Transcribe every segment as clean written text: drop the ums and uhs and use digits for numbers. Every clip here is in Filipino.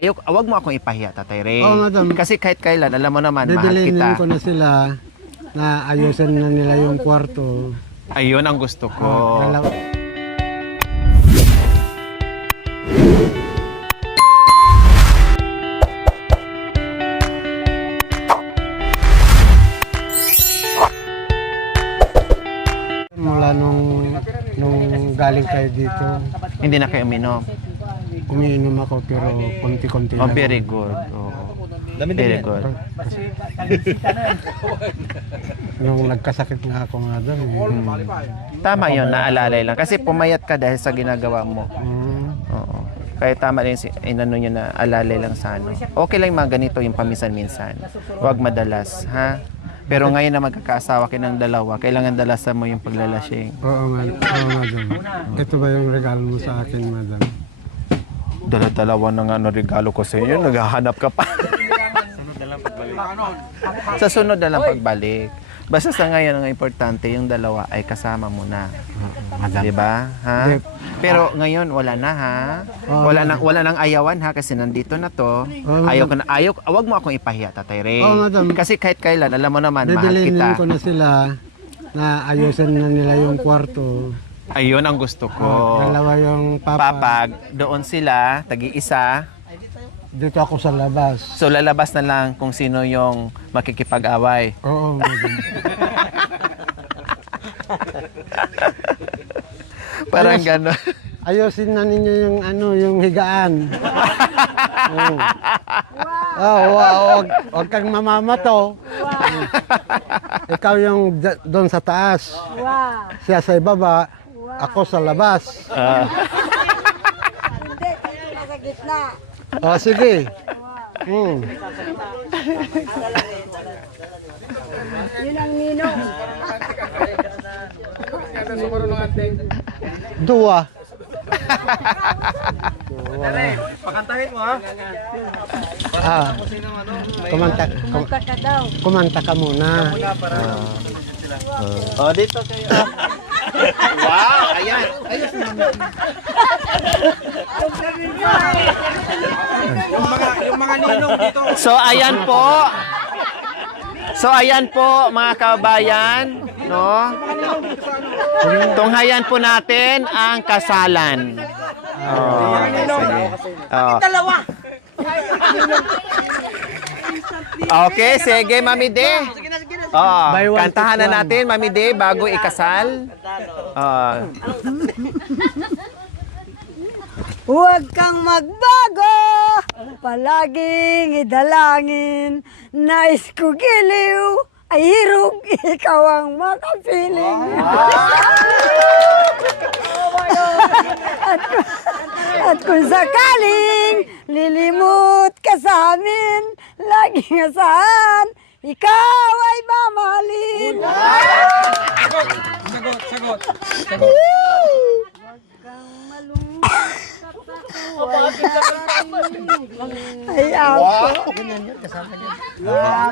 Wag mo akong ipahiya, Tatay Ray. Oo, madam. Kasi kahit kailan, alam mo naman, mahal Bibilinin kita. ko na sila na ayusin na nila yung kwarto. Ayun ang gusto ko. Dalawa. Mula nung galing kayo dito, Hindi na kayo uminom. umiinom ako pero konti-konti Oh, lang. very good. Oh. Very good. Nung nagkasakit nga ako nga doon. Tama yun, naalalay lang. Kasi pumayat ka dahil sa ginagawa mo. Oo. Kaya tama rin, inano nyo na alalay lang sa ano. Okay lang yung mga ganito, yung paminsan-minsan. Huwag madalas, ha? Pero ngayon na magkakaasawa kayo ng dalawa, kailangan dalasan mo yung paglalasing. Oo, madam. Ito ba yung regalo mo sa akin, madam? Dala-dalawa na nga ano regalo ko sa inyo, naghahanap ka pa. Sa sunod na lang pagbalik. Basta sa ngayon, ang importante, yung dalawa ay kasama mo na. Madam. Diba? Ha? Pero ngayon, wala na, ha? Wala nang ayawan, ha? Kasi nandito na to. Wag mo akong ipahiya, Tatay Ray. Oo, madam. Kasi kahit kailan, alam mo naman, mahal Bibilinin kita. ko na sila na ayusin na nila yung kwarto. Ayun ang gusto ko. Dalawa yung Papag, doon sila, tagi-isa. Dito ako sa labas. So lalabas na lang kung sino yung makikipag-away. Oo, madam. Parang gano'n. Ayusin na ninyo yung yung higaan. Wag kang mamamato. Ikaw yung doon sa taas. Siya sa ibaba. Ako sa labas. Hindi, kayo nasa gitna. Oh, sige. Yun ang ninong. Dua. Pakantahin mo ha. Kumanta Kumanta ka daw. kumanta ka muna. Oh, dito kayo. Wow, ayan. Yung mga ninong dito. So ayan po mga kabayan, no? Tunghayan po natin ang kasalan. Oh, sige. Oh. Dalawa. Okay, sige, Mami De. Oh, Buy one, kantahan take na one. natin, Mami De, bago ikasal. Oh. Huwag kang magbago, palaging idalangin, nais ko giliw, ay hirog, ikaw ang makapiling. At kung sakaling lilimot ka sa amin, laging asahan, ikaw ay mamahalin. Sagot. Ay, ako.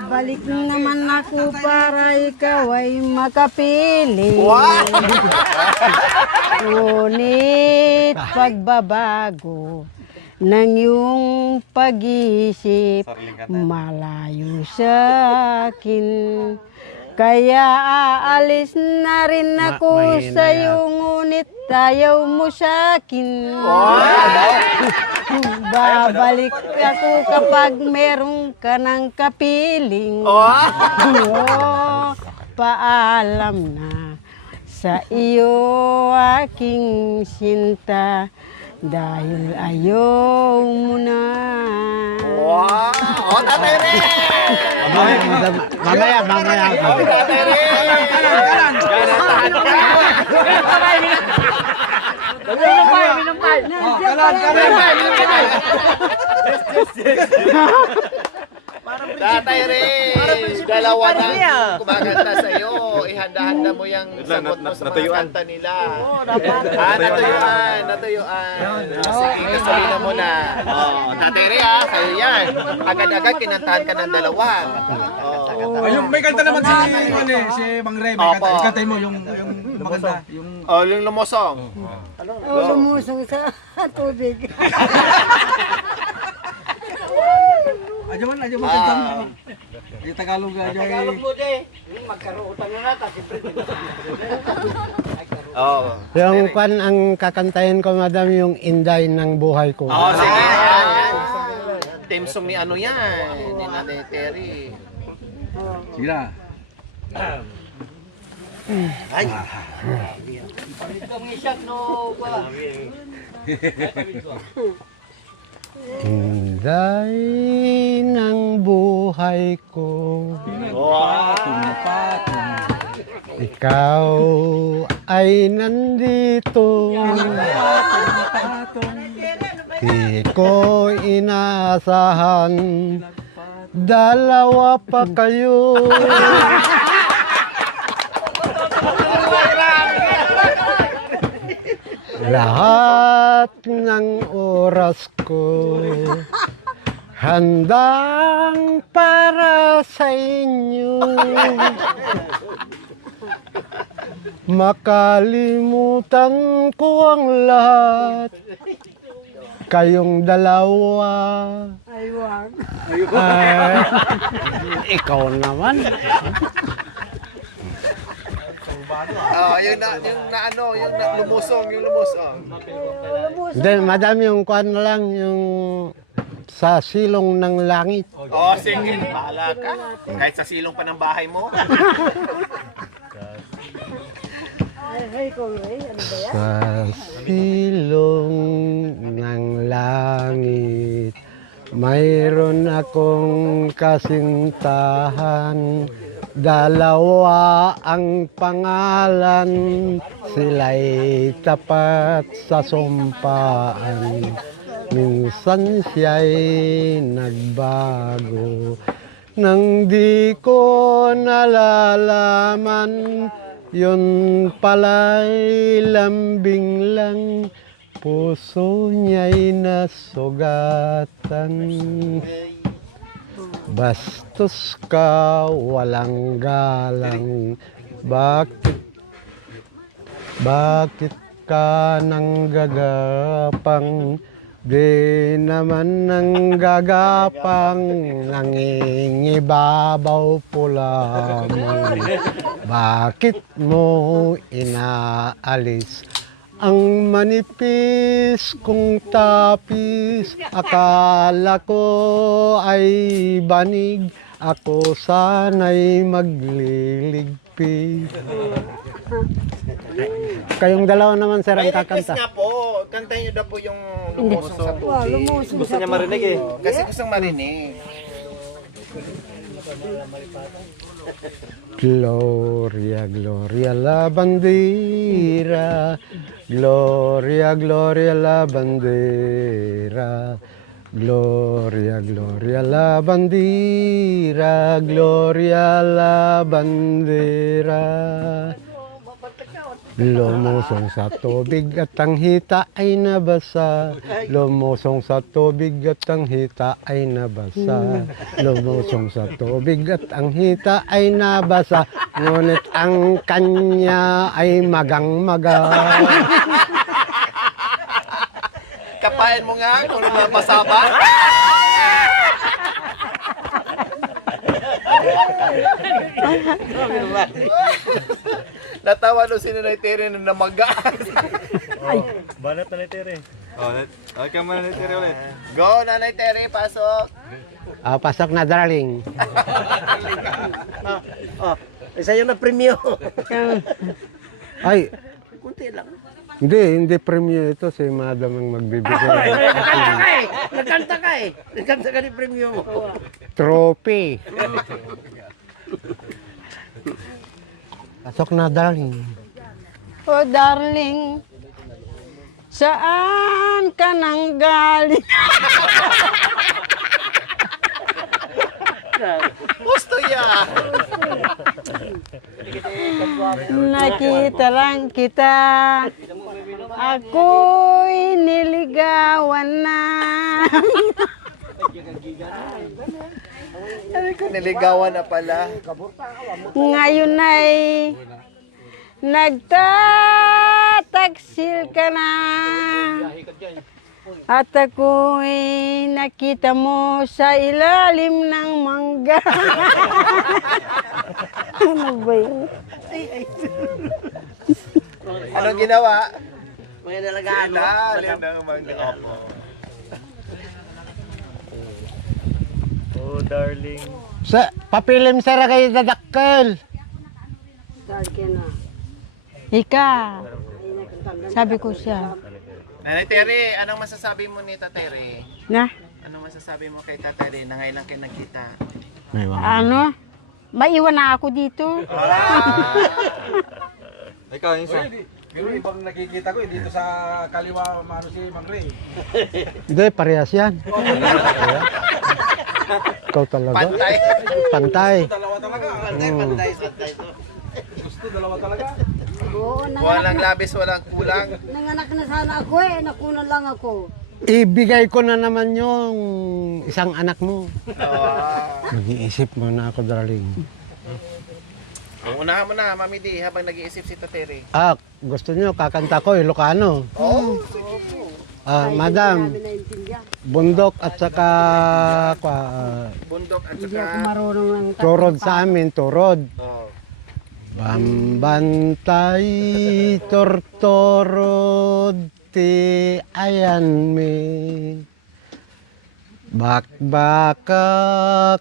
Balik naman ako para ikaw ay makapili. Ngunit pagbabago ng iyong pag-iisip malayo sa akin. Kaya aalis na rin ako mahina sa iyo, ngunit ayaw mo sa akin. Babalik ako kapag meron ka ng kapiling. Paalam na sa iyo aking sinta dahil ayaw mo na. Wow! Oh, Tatay Ray! Mamaya. Tatay Ray! Ganatahan ka! Tatay Ray! Dalawa na kumaganda sa'yo. Ihanda-handa mo yung sagot mo sa mga kanta nila. Natuyuan. Sige, kasalina mo na. Tatay Ray sa'yo yan. Agad-agad kinantahan ka ng dalawa. Ayun, may kanta naman si Mang Ray. May kanta. Ikantay mo yung maganda. Yung lumosong. Lumusong sa tubig. Adyo man. Di Tagalog adyo. Oo. Yung kwan ang kakantahin ko, madam, yung Inday ng buhay ko. Oh, sige. Yan. Team song ni ano yan. Ni Nanay Terry. Sige na. Inday ng buhay ko, ikaw ay nandito. Di ko inaasahan, dalawa pa kayo. Lahat ng oras ko handang para sa inyo. Makalimutan ko ang lahat, kayong dalawa. Aywan. Ikaw naman. Yung lumusong, yung lumusong. Hindi, madam, yung kwan na lang, yung sa silong ng langit. Oh, sige. Bahala ka. Kahit sa silong pa ng bahay mo. Ay, ano ba yan? Sa silong ng langit, mayroon akong kasintahan. Dalawa ang pangalan, sila'y tapat sa sumpaan. Minsan siya'y nagbago, nang di ko nalalaman. Yun pala'y lambing lang, puso niya'y nasugatan. Bastos ka, walang galang, bakit ka nang gagapang? Di naman nang gagapang, nangingibabaw po lamang. Bakit mo inaalis ang manipis kong tapis? Akala ko ay banig, ako sana'y magliligpit. Kayong dalawa naman, sir, ang kakanta. Nga po, kantahin niyo daw po yung lumusong sa Wow, tubig. lumusong Gusto niya marinig eh. Kasi gustong marinig. Gloria, Gloria la bandera, Gloria, Gloria la bandera, Gloria, Gloria la bandera, Gloria la bandera. Lumusong sa tubig at ang hita ay nabasa. Lumusong sa tubig at ang hita ay nabasa. Lumusong sa tubig at ang hita ay nabasa. Ngunit ang kanya ay magang-maga. Kapain mo nga kung nabasa ba? Natawa doon si Nanay Terry na namagaan. Banat na ni Tere. Okay mo na ni Tere ulit. Go, Nanay Terry, pasok. Pasok na, darling. Isa yung na-premyo. Ay, Kunti lang. hindi premium ito. Si madam ang magbibigay. Nagkanta ka eh. Nagkanta ka ni premyo mo. Trophy. Pasok na, darling. Oh, darling, saan ka nang galing? Gusto yan. Nakita lang kita, ako'y niligawan na. Niligawan na pala. Ngayon ay nagtataksil ka na. At ako'y nakita mo sa ilalim ng mangga. Ano ba yun? Anong ginawa? Mga nalagaan mo. Ilalim ng mangga. Oh, darling. Sa papilim sa kayo dadakkel. Ika. Sabi ko siya. Nanay Tere, anong masasabi mo ni Tatere? Na? Anong masasabi mo kay Tatere na ngayon lang kayo nagkita? Ano? Maiwan na ako dito. Ikaw, isa. Pero ibang nakikita ko, dito sa kaliwa, mano si Mang Ray. Hindi, parehas yan. Ikaw talaga. Pantay. Pantay. Dalawa talaga. Pantay to. Gusto, dalawa talaga. Oo, Walang labis, walang kulang. nanganak na sana ako nakunan lang ako. Ibigay ko na naman yung isang anak mo. Mag-iisip mo na ako, darling. Ang unahan mo na, Mami D, habang nag-iisip si Tatere. Gusto niyo, kakanta ko, Ilocano. Oh, Madam, bundok at saka bundok at Hindi saka... ako marunong ng turod sa amin, turod. Oh. Bambantay tortorod ti ayan mi. Bakbaka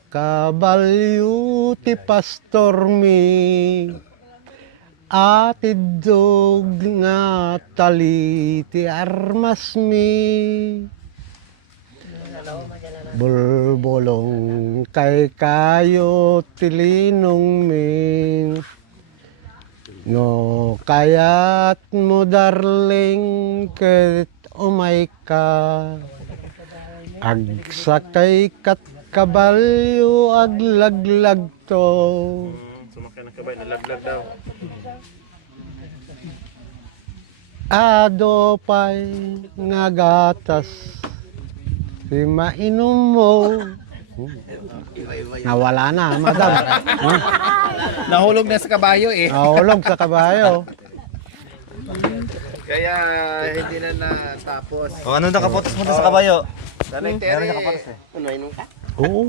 kabalyo ti pastor mi. Atidog nga tali ti armas mi. Bulbulong kay kayo tilinong mi. No, kaya't mo darling ket umay ka. Agsakay kat kabalyo aglaglag to. Sumakay ng kabay, nalaglag daw. Adopay nga gatas si mainom mo. Nawala na, madam. Nahulog na sa kabayo eh. Nahulog sa kabayo. Kaya hindi na natapos. O, ano nakapotos mo sa kabayo? Nanay Tere, Ano, inom ka? Oo.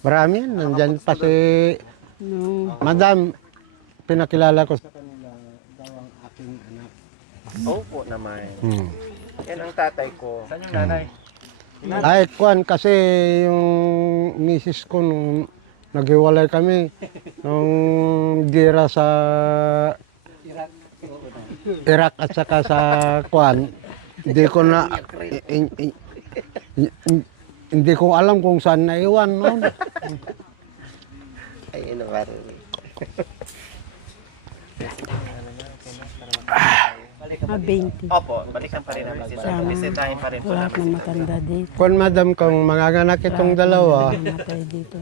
Marami yan. Nandyan pa si madam. Pinakilala ko. opo naman. Hmm. Yan ang tatay ko. Saan yung nanay? Ay, Kwan, kasi yung misis ko nung naghiwalay kami nung gira sa Iraq at saka sa Kwan, hindi ko na hindi ko alam kung saan naiwan noon. Ay, ino ka rin. Ah, 20. Opo, balikan pa rin namin sila. Bisitahin pa rin po Lahat namin ng sila. matanda dito. Kung madam, kung manganganak itong dalawa, Matay dito.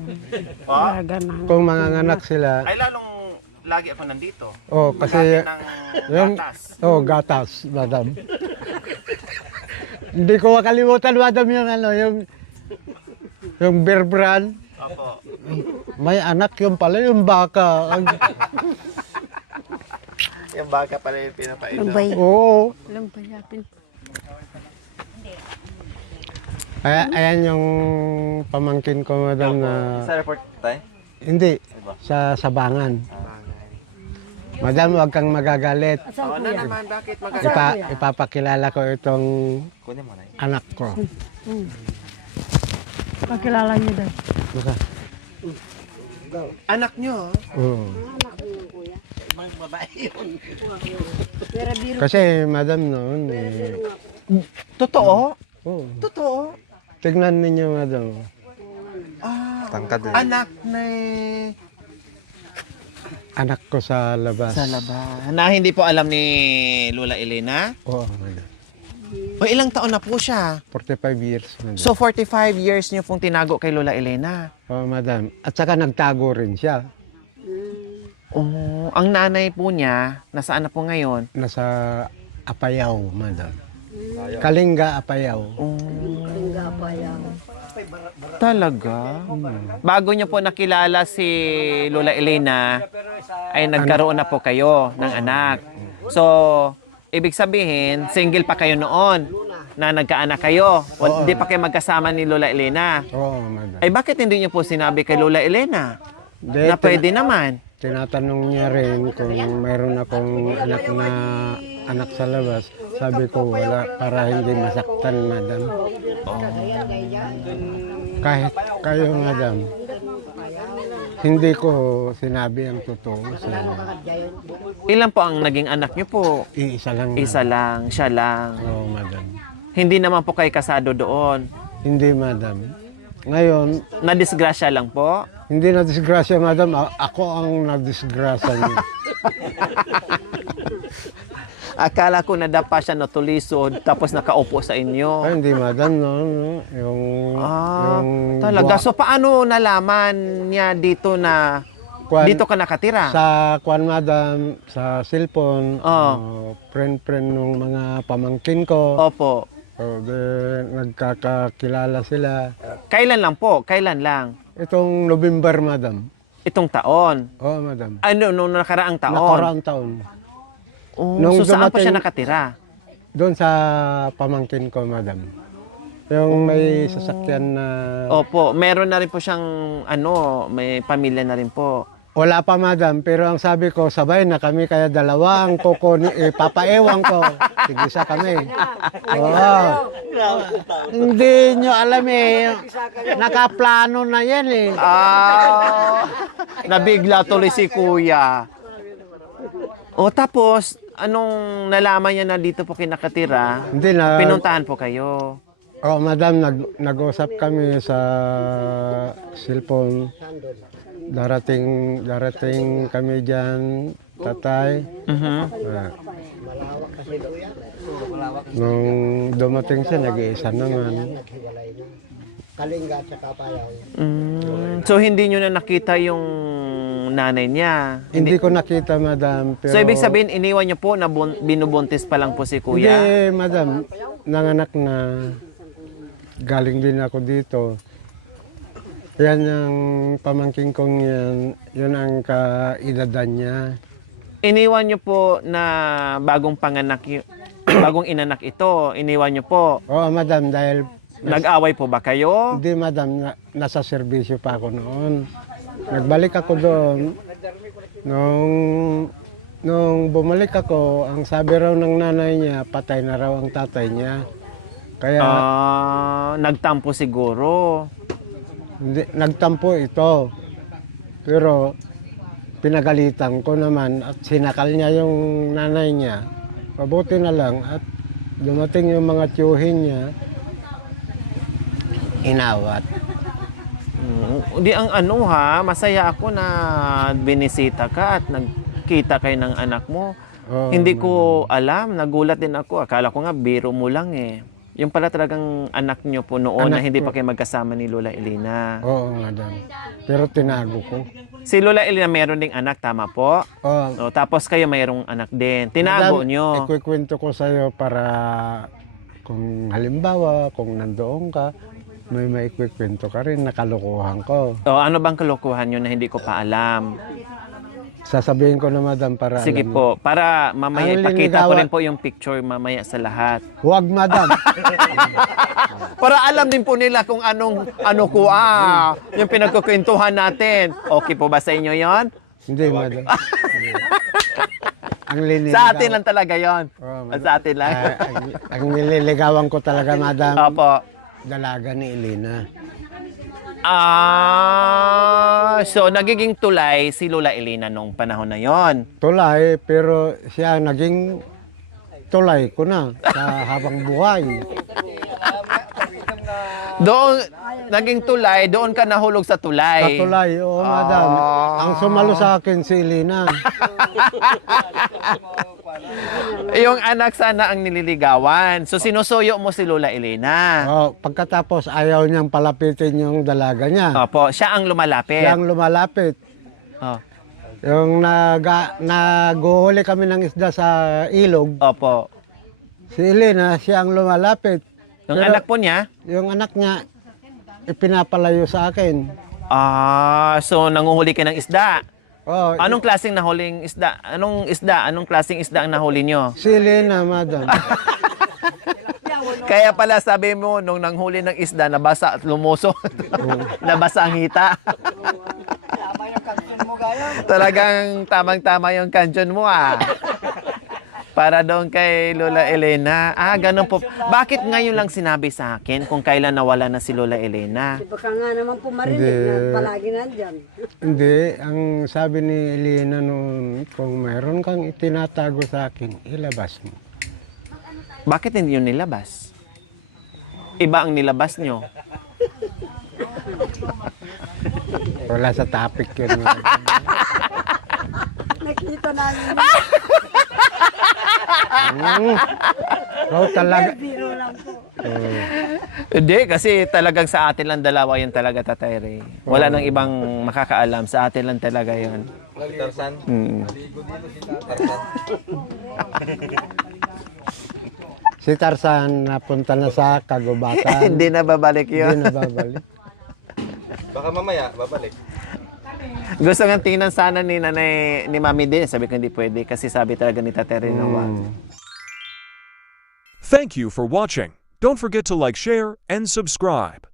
Oh? Ganahan. kung manganganak sila, Ay lalong lagi ako nandito. kasi Lagi ng yung gatas. gatas, madam. Hindi ko makalimutan, madam, yung yung bear brand. Opo. May anak yung pala, yung baka. Yung baka pala yung pinapainom. Lambay. Oo. Lambay yapin. Ayan yung pamangkin ko, madam, na Sa report tayo? hindi, sa Sabangan. Madam, huwag kang magagalit. Oo na naman, bakit magagawa? Ipapakilala ko itong Kunin mo na yun. anak ko. Pagkilala niyo daw. Baka, Anak nyo? oo. Babae yun. Kasi, madam, noon, Totoo? oo. Totoo? Tignan ninyo, madam. Tangkad eh. Anak na Anak ko sa labas. sa laban. Na hindi po alam ni Lola Elena? Oo, madam. O ilang taon na po siya? 45 years, madam. So 45 years niyo pong tinago kay Lola Elena. Oo, madam. At saka nagtago rin siya. Oh, ang nanay po niya, nasaan na po ngayon? Nasa Apayao, madam. Kalinga, Apayao. Oh. Talaga? Bago niyo po nakilala si Lola Elena, ay nagkaroon na po kayo ng anak. So, ibig sabihin, single pa kayo noon na nagkaanak kayo. Hindi pa kayo magkasama ni Lola Elena. Oo, madam. Ay bakit hindi niyo po sinabi kay Lola Elena Hindi, na pwede naman? tinatanong niya rin kung mayroon akong anak sa labas. Sabi ko wala para hindi masaktan, madam. Kahit kayo, madam, hindi ko sinabi ang totoo sa inyo. Ilan po ang naging anak niyo po? Iisa lang. Isa lang, siya lang. Oo, madam. Hindi naman po kayo kasado doon. Hindi, madam. Ngayon, Na-disgrasya lang po. hindi na disgrasya, madam. Ako ang na-disgrasya niyo. Akala ko nadapa siya na tulisod tapos nakaupo sa inyo. Ay, hindi, madam. No. Yung, Talaga. So paano nalaman niya dito na dito ka nakatira? Sa kwan, madam, sa cellphone, Oh. friend-friend ng mga pamangkin ko. Opo. So, nagkakakilala sila. Kailan lang po? Kailan lang? Itong November, madam. Itong taon? Oo, madam. Ano, nung nakaraang taon? Nakaraang taon. Oh, Nung so saan po siya dumating- nakatira? Doon sa pamangkin ko, madam. Yung may sasakyan na... Opo, meron na rin po siyang may pamilya na rin po. Wala pa, madam. Pero ang sabi ko, sabay na kami, kaya dalawa ang papaewan ko. Tigisa kami. Oo. Hindi nyo alam eh. Nakaplano na yan eh. Nabigla tuloy si kuya. O tapos, anong nalaman niya na dito po kinakatira? Hindi na... Pinuntahan po kayo. Oh, madam, nag-usap kami sa cellphone. Darating kami diyan, tatay. Nung dumating siya, nag-iisa naman. So hindi niyo na nakita yung nanay niya? Hindi ko nakita, madam. Pero... So ibig sabihin, iniwan niyo po na binubuntis pa lang po si kuya? Hindi, madam. Nanganak na. Galing din ako dito. Yan ang pamangking kong yan. Yun ang kaedadan niya. Iniwan niyo po na bagong panganak, bagong inanak ito, iniwan niyo po. Oo, madam, dahil... Nag-away po ba kayo? Hindi, madam. Nasa serbisyo pa ako noon. Nagbalik ako doon. Nung bumalik ako, ang sabi raw ng nanay niya, patay na raw ang tatay niya. Kaya Nagtampo siguro. nagtampo ito. Pero pinagalitan ko naman at sinakal niya yung nanay niya. Mabuti na lang at dumating yung mga tiyuhin niya. Inawat. Di ang masaya ako na binisita ka at nagkita kayo ng anak mo. Oo, Hindi ko alam, nagulat din ako. Akala ko nga biro mo lang eh. Yung pala talagang anak niyo po noon na Anak hindi ko. pa kayo magkasama ni Lola Elena. Oo, madam. Pero tinago ko. Si Lola Elena meron ding anak, tama po? Oo. Tapos kayo mayroong anak din. Tinago Madam, nyo. Ikukwento ko sa'yo para kung halimbawa, kung nandoon ka, may maikwikwento ka rin na kalokohan ko. Ano bang kalokohan nyo na hindi ko pa alam? Sasabihin ko na, madam, para Sige alam mo. po, para mamaya Ang ipakita ko linigawan- rin po yung picture mamaya sa lahat. Huwag, madam. Para alam din po nila kung ano yung pinagkukwentuhan natin. Okay po ba sa inyo yon? Hindi, madam. Ang liniligaw. Sa atin lang talaga yon. Oo, madam. Sa atin lang. Ang nililigawan ko talaga, madam, Opo. dalaga ni Elena. So nagiging tulay si Lola Elena nung panahon na yon. Tulay, pero siya naging tulay ko na sa habang buhay. Doon, naging tulay, doon ka nahulog sa Sa tulay. tulay, oo, madam. Ang sumalo sa akin si Elena. Yung anak sana ang nililigawan. So sinusuyo mo si Lola Elena. Oh, pagkatapos ayaw niyang palapitin yung dalaga niya. Opo, siya ang lumalapit. Siyang lumalapit. Oh. Yung naguhuli kami ng isda sa ilog, Opo. si Elena, siya ang lumalapit. Yung Pero anak po niya? yung anak niya, ipinapalayo sa akin. So nanguhuli ka ng isda. Oh, Anong klaseng nahuling isda? Anong isda? Anong klaseng isda ang nahuli nyo? sili na, madam. Kaya pala sabi mo, nung nanghuli ng isda, nabasa at lumuso. Nabasa ang hita. Talagang tamang-tama yung kanjon mo ah. Para doon kay Lola Elena. Ah, ganun po. Bakit ngayon lang sinabi sa akin kung kailan nawala na si Lola Elena? Baka nga naman pumarinig Hindi. na palagi nandyan. Hindi, ang sabi ni Elena noon, kung mayroon kang itinatago sa akin, ilabas mo. Bakit hindi yun nilabas? Iba ang nilabas nyo. Wala sa topic yun. Nakita namin. Oh, talaga. Biro lang po. Hindi, kasi talagang sa atin lang dalawa yun talaga, Tatay Ray. Wala nang ibang makakaalam. Sa atin lang talaga yun. Tarsan. Si Tarzan napunta na sa kagubatan. Hindi na babalik Hindi yun. na babalik. Baka mamaya, babalik. Gusto nga tingnan sana ni nanay, ni Mami din. Sabi ko hindi pwede kasi sabi talaga ni Tatay Ray na wag. Thank you for watching. Don't forget to like, share, and subscribe.